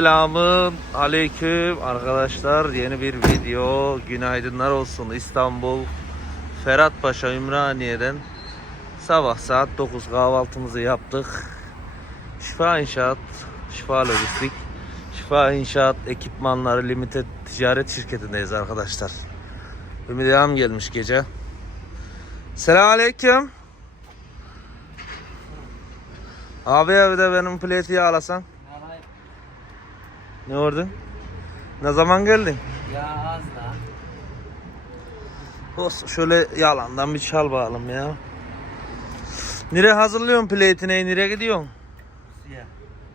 Selamın aleyküm arkadaşlar. Yeni bir video. Günaydınlar olsun. İstanbul Ferhat Paşa Ümraniye'den sabah saat 9 kahvaltımızı yaptık. Şifa İnşaat, Şifa Lojistik, Şifa İnşaat Ekipmanları Limited Ticaret Şirketi'ndeyiz arkadaşlar. Ümit Ağam gelmiş gece. Selam aleyküm. Abi evde benim pleti yağlasan. Ne ordun? Ne zaman geldin? Ya az da. Olsun şöyle yalandan bir çal bakalım ya. Nereye hazırlıyorsun platini? Nereye gidiyorsun? Siyah.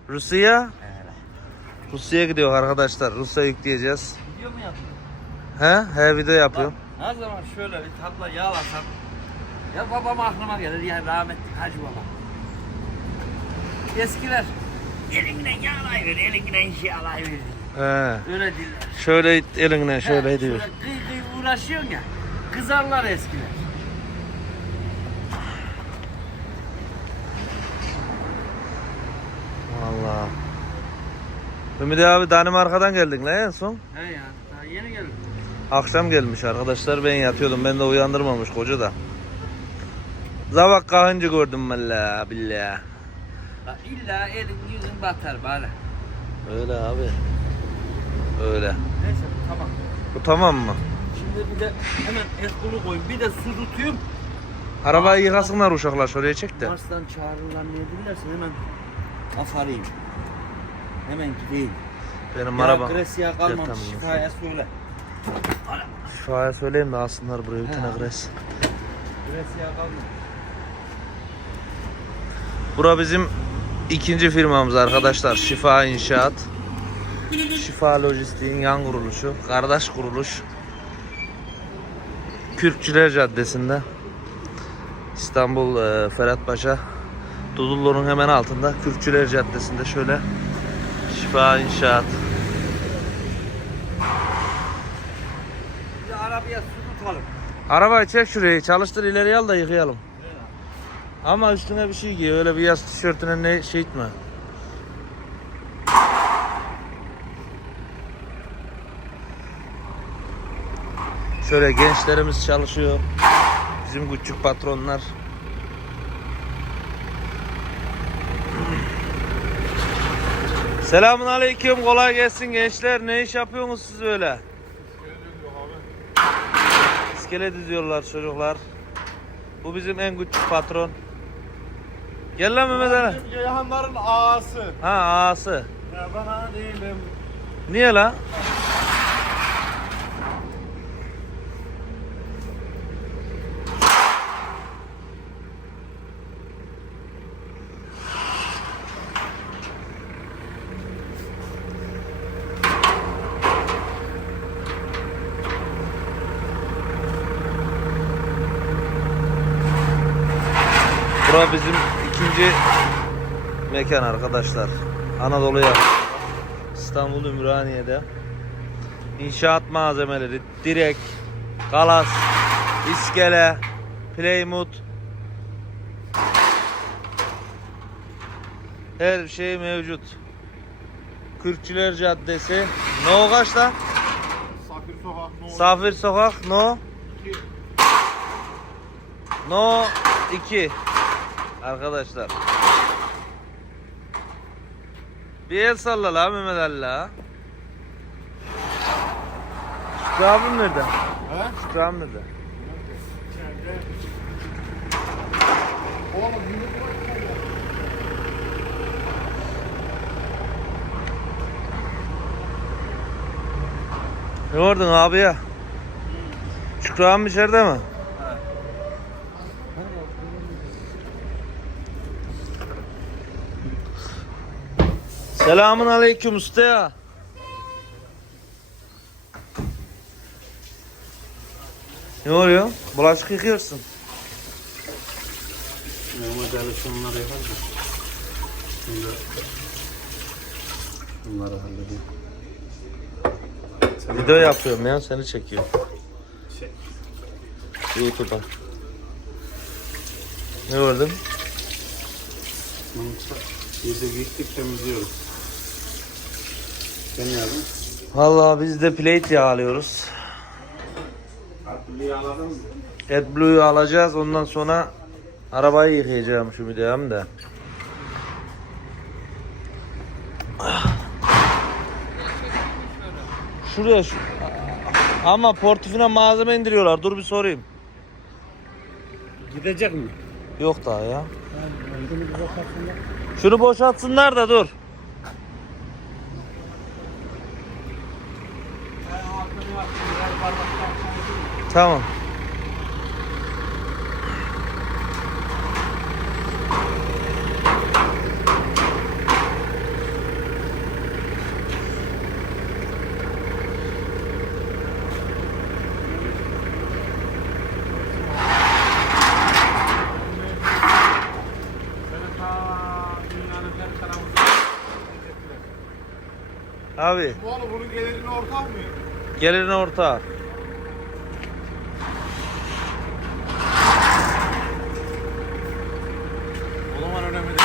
Rusya'ya? Evet. Rusya'ya gidiyor arkadaşlar. Rusya'ya yükleyeceğiz. Video mu yaptın? He? He video yapıyorum. Her zaman şöyle bir tatla yağlasam. Ya babam aklıma gelir ya rahmetli Hacı baba. Eskiler elinden yağlayıver, elinden şey alayıver. He. Öyle diller. Şöyle elinden şöyle He, ediyor. Şöyle kıy kıy uğraşıyorsun ya. Kızarlar eskiler. Vallahi. Ümit abi Danimarka'dan geldin la en son. He ya daha yeni geldim. Akşam gelmiş arkadaşlar ben yatıyordum. Ben de uyandırmamış koca da. Zavak kahıncı gördüm valla billahi. Ha, illa elin yüzün batar bari. Öyle abi. Öyle. Neyse tamam. Bu tamam mı? Şimdi bir de hemen eskulu koyun. Bir de su tutuyorum. Arabayı yıkasınlar uşaklar şuraya çek de. Mars'tan çağrılan ne bilirsin hemen afarayım. Hemen gideyim. Benim Ya araba. Gresya kalmamış. Şifaya söyle. Şifaya söyleyeyim de alsınlar buraya bir tane gres. Gresya kalmamış. Bura bizim ikinci firmamız arkadaşlar. Şifa İnşaat. Şifa Lojistik'in yan kuruluşu. Kardeş kuruluş. Kürkçüler Caddesi'nde. İstanbul e, Ferhat Paşa. Dudullu'nun hemen altında. Kürkçüler Caddesi'nde şöyle. Şifa İnşaat. Arabaya su tutalım. Arabayı çek şurayı. Çalıştır ileriye al da yıkayalım. Ama üstüne bir şey giy. Öyle bir yaz tişörtüne ne şey etme. Şöyle gençlerimiz çalışıyor. Bizim küçük patronlar. Selamun aleyküm. Kolay gelsin gençler. Ne iş yapıyorsunuz siz öyle? İskele diziyorlar çocuklar. Bu bizim en küçük patron. Gel lan Mehmet Ali. Yahanların ağası. Ha ağası. Ya ben ağa değilim. Niye la? Bura bizim ikinci mekan arkadaşlar. Anadolu'ya. İstanbul Ümraniye'de. İnşaat malzemeleri, direk, kalas, iskele, playmut. Her şey mevcut. Kürkçüler Caddesi. No kaç lan? Safir sokak olur? Safir Sokak No. ki? No 2 Arkadaşlar Bir el salla la Mehmet Ali la Şükrü abim nerede? He? Şükrü abim nerede? Oğlum. Ne gördün abi ya? Şükrü abim içeride mi? Selamun aleyküm usta ya. Ne oluyor? Bulaşık yıkıyorsun. Mehmet Ali şunları yapar mı? Şimdi bunları halledeyim. Video yapıyorum ya seni çekiyorum. Şey, YouTube'a. Ne gördün? mutfak. De gittik temizliyoruz. Sen ne yaptın? Vallahi biz de plate yağlıyoruz. Artık yağladın mı? AdBlue'yu alacağız. Ondan sonra arabayı yıkayacağım şu hem de. Şuraya şu. Ama portifine malzeme indiriyorlar. Dur bir sorayım. Gidecek mi? Yok daha ya. Şunu boşaltsınlar da dur. Tamam. Abi Oğlum bunun gelirini ortak mı? Gelirin orta. O zaman önemli değil.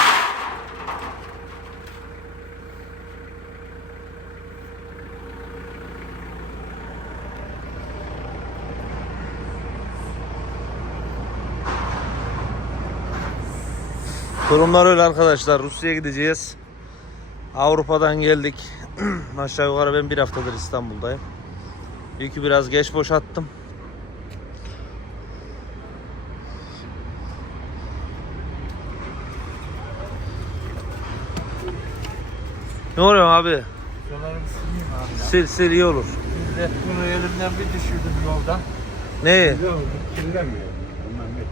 Durumlar öyle arkadaşlar. Rusya'ya gideceğiz. Avrupa'dan geldik. Aşağı yukarı ben bir haftadır İstanbul'dayım. Yükü biraz geç boşalttım. Ne oluyor abi? Bir sileyim abi. Sil sil iyi olur. Millet bunu elimden bir düşürdüm yolda. Neyi? Yok, kirlenmiyor. Bilmem ne.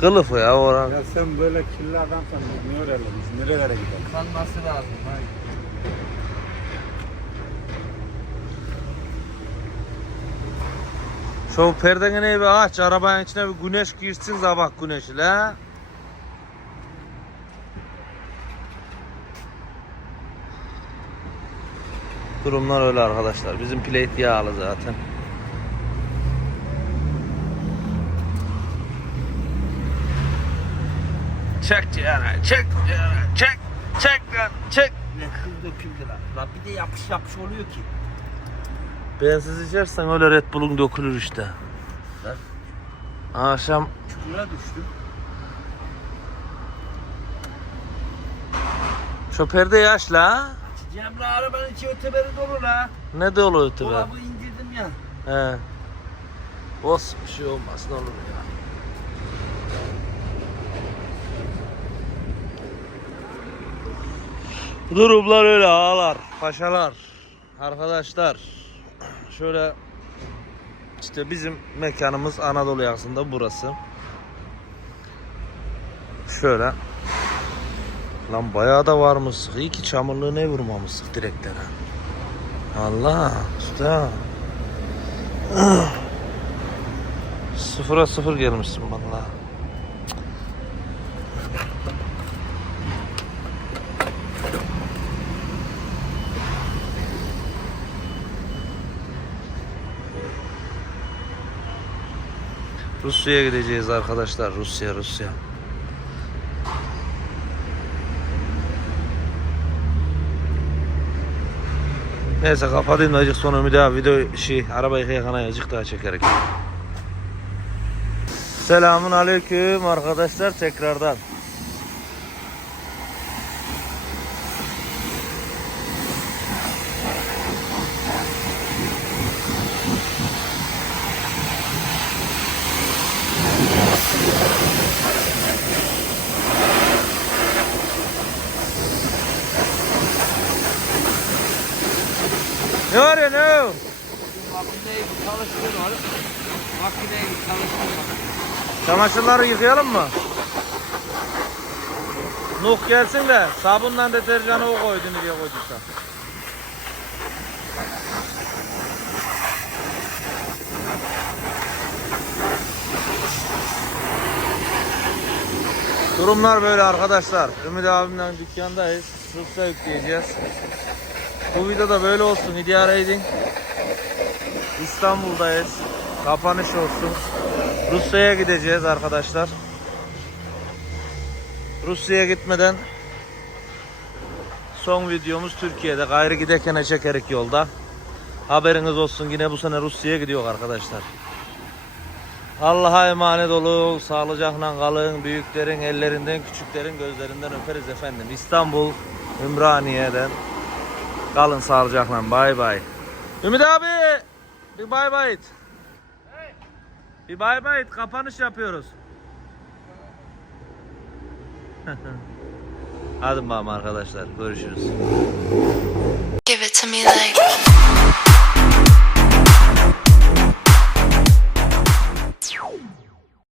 Kılıf ya oran. Ya sen böyle kirli adamsan biz ne öğrenelim? Biz nerelere gidelim? Kanması lazım. Hayır. Şu perdeni bir aç, arabanın içine bir güneş girsin sabah güneşi la. Durumlar öyle arkadaşlar. Bizim plate yağlı zaten. Çek yani, çek yani, çek, çek lan, çek. Ne kıl döküldü lan. Bir de yapış yapış oluyor ki. Bensiz içersen öyle Red Bull'un dökülür işte. Lan. Akşam Çukura düştüm. şu perde yaş la. Cemre arabanın içi öteberi dolu la. Ne oluyor be? Dolabı indirdim ya. He. Olsun bir şey olmaz ne olur ya. Durumlar öyle ağalar, paşalar, arkadaşlar. Şöyle işte bizim mekanımız Anadolu yakasında burası. Şöyle. Lan bayağı da varmışsın. İyi ki çamurluğu ne vurmamışsın direklere. Allah usta. Sıfıra sıfır gelmişsin valla. Rusya'ya gideceğiz arkadaşlar. Rusya, Rusya. Neyse kapatayım da azıcık sonra bir daha video şey araba yıkayan azıcık daha çekerek. Selamun aleyküm arkadaşlar tekrardan. Ne ya ne? Makineyi bir çalıştır var. Makineyi bir çalıştır. Çamaşırları yıkayalım mı? Nuh gelsin de sabunla deterjanı o koydu nereye koyduysa. Durumlar böyle arkadaşlar. Ümit abimle dükkandayız. Rusya yükleyeceğiz. Bu videoda böyle olsun. İdare edin. İstanbul'dayız. Kapanış olsun. Rusya'ya gideceğiz arkadaşlar. Rusya'ya gitmeden son videomuz Türkiye'de. Gayrı giderken çekerik yolda. Haberiniz olsun yine bu sene Rusya'ya gidiyor arkadaşlar. Allah'a emanet olun. Sağlıcakla kalın. Büyüklerin ellerinden, küçüklerin gözlerinden öperiz efendim. İstanbul, Ümraniye'den. Kalın sağlıcakla. Bay bay. Ümit abi bir bay bay et. Bir bay bay et. Kapanış yapıyoruz. Hadi bakalım arkadaşlar. Görüşürüz. Give it to me like